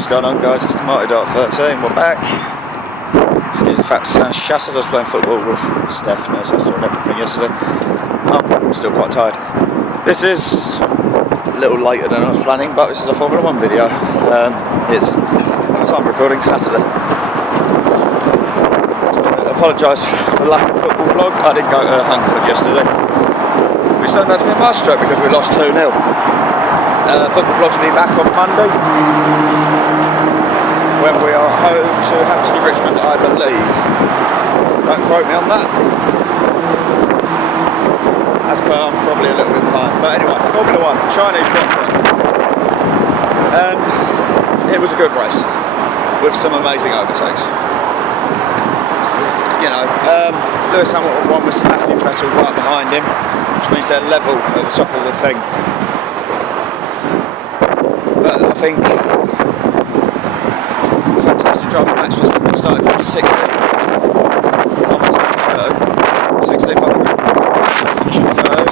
What's going on, guys? It's Themightydart13. We're back. Excuse the fact it sounds shattered. I was playing football with Steph and everything yesterday. I'm still quite tired. This is a little later than I was planning, but this is a Formula 1 video. It's at the time recording Saturday. I apologise for the lack of football vlog. I didn't go to Hungerford yesterday, which turned out to be a masterstroke because we lost 2-0. Football vlogs will be back on Monday when we are home to Hampton and Richmond, I believe. Don't quote me on that. As per, I'm probably a little bit behind. But anyway, Formula 1, Chinese Grand Prix. And it was a good race with some amazing overtakes. You know, Lewis Hamilton won with Sebastian Vettel right behind him, which means they're level at the top of the thing. But I think a fantastic drive from Max Verstappen. Started from 16th, 16th, finishing third,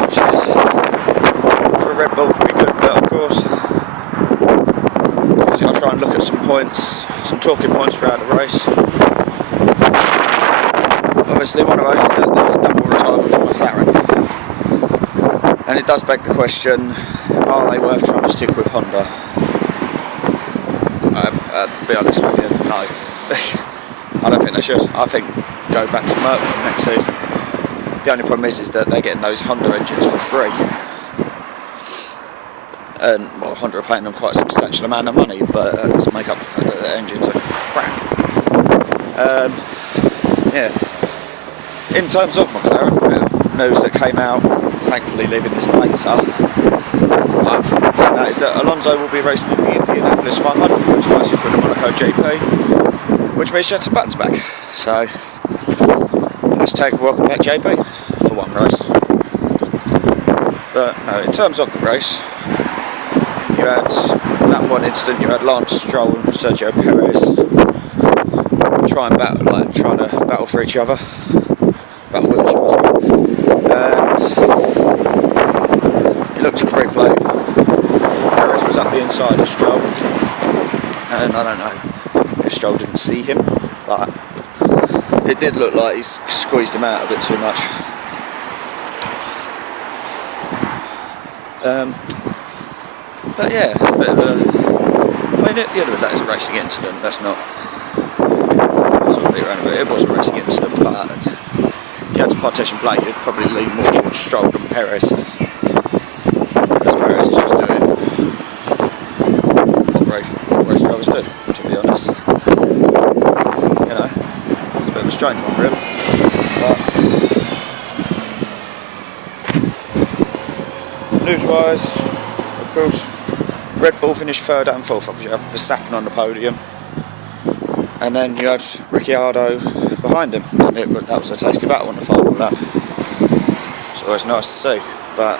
which is for a Red Bull pretty good. But of course, obviously I'll try and look at some points, some talking points throughout the race. Obviously, one of those is that there's a double retirement for McLaren. And it does beg the question, are they worth trying to stick with Honda? To be honest with you, no. I don't think they should. I think go back to Merc for next season. The only problem is that they're getting those Honda engines for free. And, well, Honda are paying them quite a substantial amount of money, but it doesn't make up for the fact that their engines are crap. Yeah. In terms of McLaren, a bit of news that came out, thankfully leaving this later, I've found out is that Alonso will be racing in the Indianapolis 500, which races for the Monaco GP, which means Jensen Button's back. So, hashtag welcome back JP for one race. But no, in terms of the race, you had, in that one instant, you had Lance Stroll and Sergio Perez trying to battle for each other. Battle with each other. And you looked at the replay, Perez was up the inside of Stroll, and I don't know if Stroll didn't see him, but it did look like he squeezed him out a bit too much. But yeah, it's a bit of a, I mean, at the end of the day it's a racing incident, that's not sort of around a bit. It was a racing incident, but if you had to partition blame, you'd probably lean more towards Stroll than Perez. Because Perez is just doing what race drivers do, to be honest. You know, it's a bit of a strange one, really. But news-wise, of course, Red Bull finished third and fourth. Obviously, you had Verstappen on the podium, and then you had Ricciardo behind him, and that was a tasty battle on the final lap. It's always nice to see, but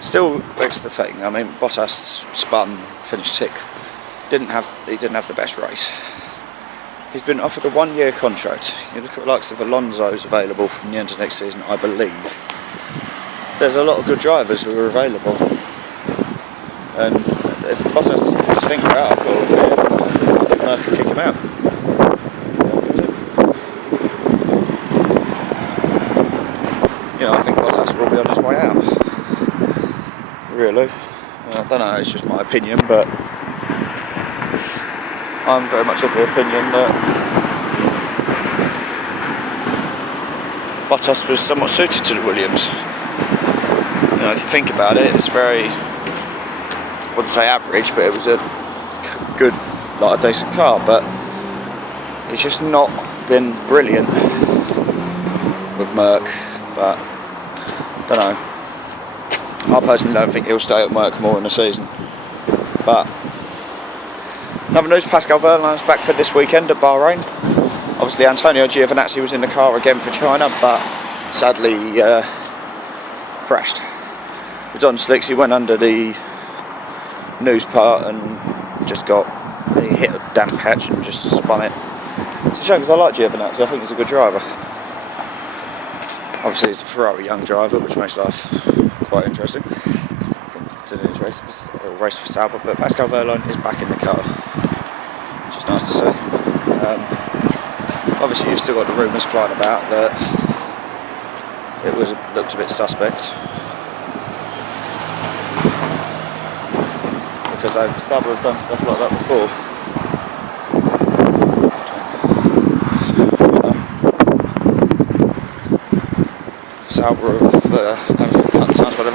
still begs the thing. I mean, Bottas spun, finished sixth. He didn't have the best race. He's been offered a 1-year contract. You look at the likes of Alonso's available from the end of next season, I believe. There's a lot of good drivers who are available, and if Bottas doesn't put his finger out, I think Merc could kick him out. You know, I think Bottas will be on his way out. Really, I don't know. It's just my opinion, but I'm very much of the opinion that Bottas was somewhat suited to the Williams. You know, if you think about it, it's very, I wouldn't say average, but it was a good, like a decent car, but it's just not been brilliant with Merc. But I don't know. I personally don't think he'll stay at Merc more in the season. But another news, Pascal Wehrlein's back for this weekend at Bahrain. Obviously Antonio Giovinazzi was in the car again for China, but sadly crashed. He was on slicks, he went under the news part and he hit a damp patch and just spun it. It's a shame because I like Giovinazzi, I think he's a good driver. Obviously he's a Ferrari young driver, which makes life quite interesting. Today's race for Sauber, but Pascal Wehrlein is back in the car, which is nice to see. Obviously, you've still got the rumours flying about that it looked a bit suspect because Sauber have done stuff like that before. Sauber have had a couple of times where they've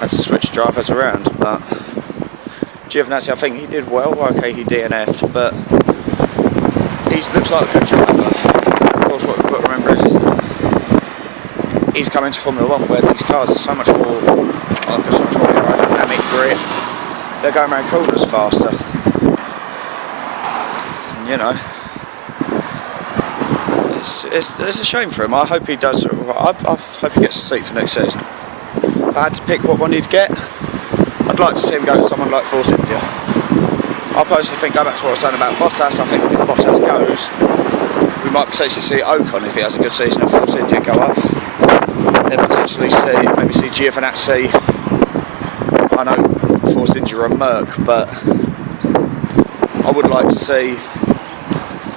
had to switch drivers around, but Giovinazzi, I think he did well. Okay, he DNF'd, but he looks like a good driver. Of course, what we've got to remember is that he's coming to Formula 1 where these cars are so much more aerodynamic, grip. They're going around corners faster. And, you know, it's a shame for him. I hope he does. I hope he gets a seat for next season. If I had to pick what one he'd get, I'd like to see him go to someone like Force India. I personally think, go back to what I was saying about Bottas, I think if Bottas goes, we might potentially see Ocon, if he has a good season at Force India, go up. Then potentially maybe see Giovinazzi. I know Force India are a Merc, but I would like to see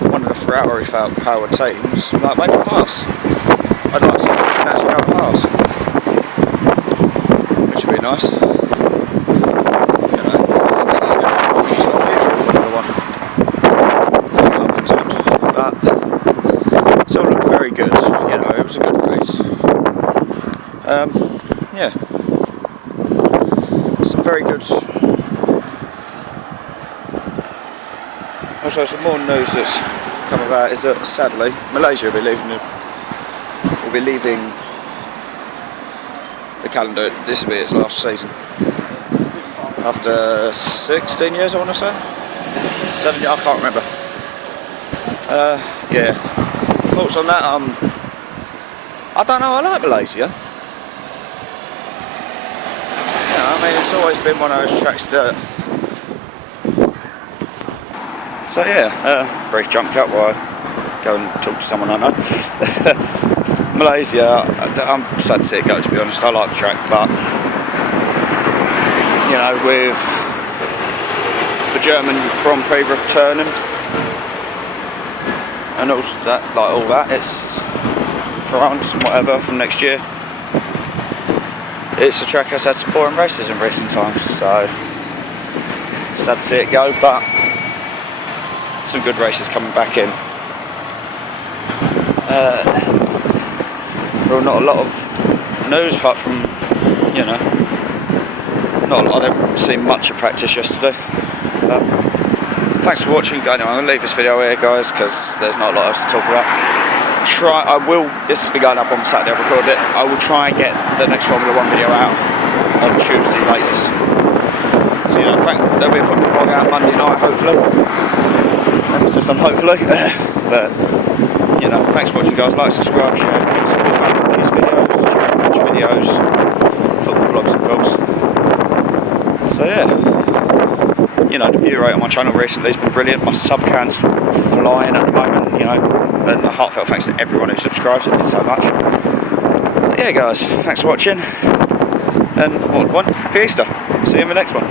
one of the Ferrari powered teams, like maybe Haas. I'd like to see Giovinazzi go to Haas, which would be nice. Good, you know, it was a good race. Yeah, some very good. Also, some more news that's come about is that sadly Malaysia will be leaving the calendar. This will be its last season after 16 years, I want to say 7 years. I can't remember. Yeah. Thoughts on that? I don't know, I like Malaysia. You know, I mean, it's always been one of those tracks that... So yeah, brief jump cut while I go and talk to someone I know. Malaysia, I'm sad to see it go, to be honest. I like the track, but you know, with the German Grand Prix returning and also that, all that, it's France and whatever from next year. It's a track that's had some boring races in recent times, so sad to see it go, but some good races coming back in. Well, not a lot of news apart from, you know, not a lot. I didn't see much of practice yesterday. Thanks for watching. Anyway, I'm going to leave this video here, guys, because there's not a lot else to talk about. This will be going up on Saturday, I'll record it. I will try and get the next Formula 1 video out on Tuesday latest. So, you know, there'll be a football vlog out Monday night, hopefully. Emphasis on hopefully. But, you know, thanks for watching, guys. Like, subscribe, share, support these videos, match videos, football vlogs, of course. So, yeah. You know, the view rate on my channel recently has been brilliant. My sub count's flying at the moment, you know, and a heartfelt thanks to everyone who subscribes. It means so much. But yeah, guys, thanks for watching, and happy Easter. See you in the next one.